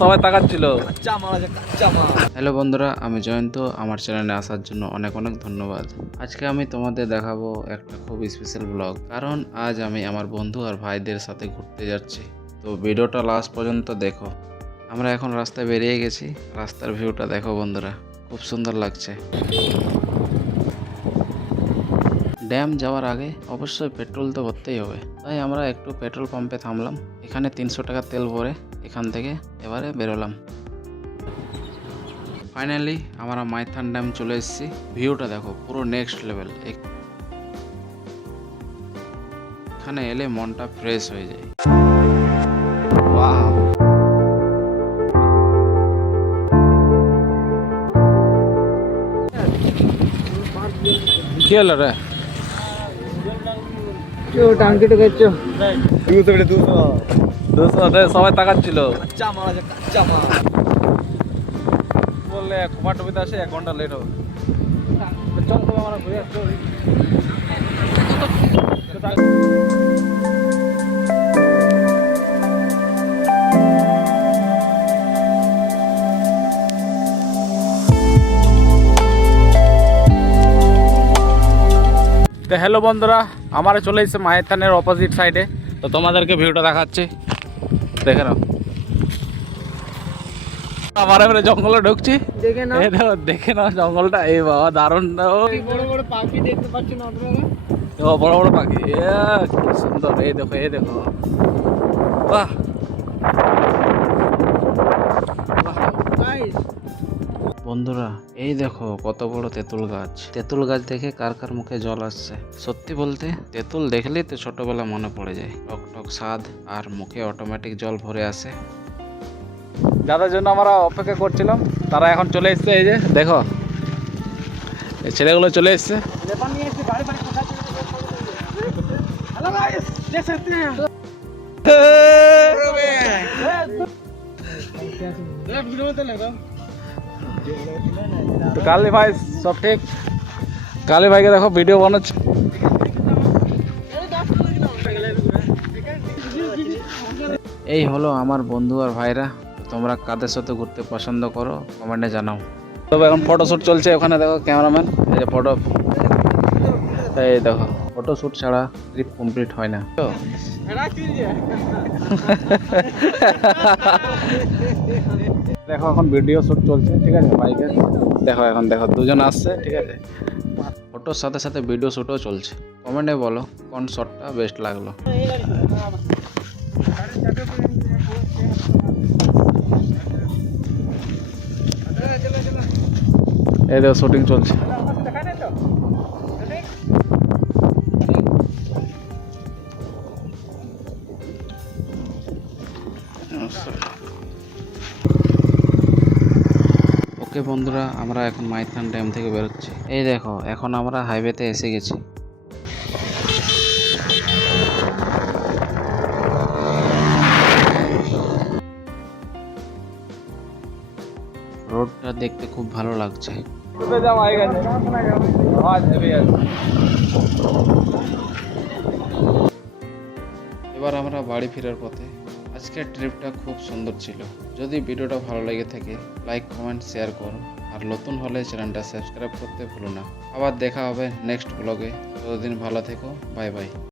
সবাই তাকাচ্ছিল। হ্যালো বন্ধুরা, আমি জয়ন্ত। আমার চ্যানেলে আসার জন্য অনেক অনেক ধন্যবাদ। আজকে আমি তোমাদের দেখাবো একটা খুব স্পেশাল ব্লগ, কারণ আজ আমি আমার বন্ধু আর ভাইদের সাথে ঘুরতে যাচ্ছি। তো ভিডিওটা লাস্ট পর্যন্ত দেখো। আমরা এখন রাস্তায় বেরিয়ে গেছি। রাস্তার ভিউটা দেখো বন্ধুরা, খুব সুন্দর লাগছে। ড্যাম যাওয়ার আগে অবশ্যই পেট্রোল তো ভরতেই হবে, তাই আমরা একটু পেট্রোল পাম্পে থামলাম। এখানে 300 টাকা তেল ভরে এখান থেকে এবারে বেরোলাম। ফাইনালি আমরা মাইথন ড্যাম চলে এসেছি। ভিউটা দেখো, পুরো নেক্সট লেভেল। এখানে এলে মনটা ফ্রেশ হয়ে যায়। ওয়াও, কি হলো রে? সবাই তাকাচ্ছিল। বললে কুমারটুপিতে আসে 1 ঘন্টা লেট হবে। চল তো আমরা ঘুরে আসতে হবে। তো হ্যালো বন্ধুরা, আমরা চলে এসেছি মাইথনের অপোজিট সাইডে। তো তোমাদেরকে ভিউটা দেখাচ্ছি, দেখে নাও। আমার এবারে জঙ্গলে ঢুকছি, দেখে নাও জঙ্গলটা। এই বাবা, দারুণ। বড় বড় পাখি দেখতে পাচ্ছেন আপনারা? ও বড় বড় পাখি, কি সুন্দর। এই দেখো, এই দেখো, বাহ। বন্ধুরা এই দেখো কত বড় তেঁতুল গাছ। তেঁতুল গাছ দেখে কার কার মুখে জল আসছে। সত্যি বলতে তেঁতুল দেখলেই তো ছোটবেলা মনে পড়ে যায়। টক টক স্বাদ আর মুখে অটোমেটিক জল ভরে আসে। যাদের জন্য আমরা অপেক্ষা করছিলাম তারা এখন চলে এসছে। এই যে দেখো, এই ছেলেগুলো চলে এসছে। কালী ভাই সব ঠিক। কালী ভাইকে দেখো ভিডিও বানাচ্ছে। এই হলো আমার বন্ধু আর ভাইরা। তোমরা কাদের সাথে ঘুরতে পছন্দ করো কমেন্টে জানাও। তবে এখন ফটোশ্যুট চলছে। ওখানে দেখো ক্যামেরাম্যান, এই যে ফটো। এই দেখো, ফটোশ্যুট ছাড়া ট্রিপ কমপ্লিট হয় না। দেখো এখন ভিডিও শ্যুট চলছে, ঠিক আছে বাইকের। দেখো এখন দেখো দুজন আসছে, ঠিক আছে। ফটোর সাথে সাথে ভিডিও শ্যুটও চলছে। কমেন্টে বলো কোন শটটা বেস্ট লাগলো। এই দেখো শুটিং চলছে। ওকে বন্ধুরা, আমরা এখন মাইথন ড্যাম থেকে বেরোচ্ছি। এই দেখো এখন আমরা হাইওয়েতে এসে গেছি। রোডটা দেখতে খুব ভালো লাগছে। এবার আমরা বাড়ি ফেরার পথে। আজকের ট্রিপটা খুব সুন্দর ছিল। যদি ভিডিওটা ভালো লেগে থাকে লাইক কমেন্ট শেয়ার করো, আর নতুন হলে চ্যানেলটা সাবস্ক্রাইব করতে ভুলো না। আবার দেখা হবে নেক্সট ব্লগে। ততদিন ভালো থেকো, বাই বাই।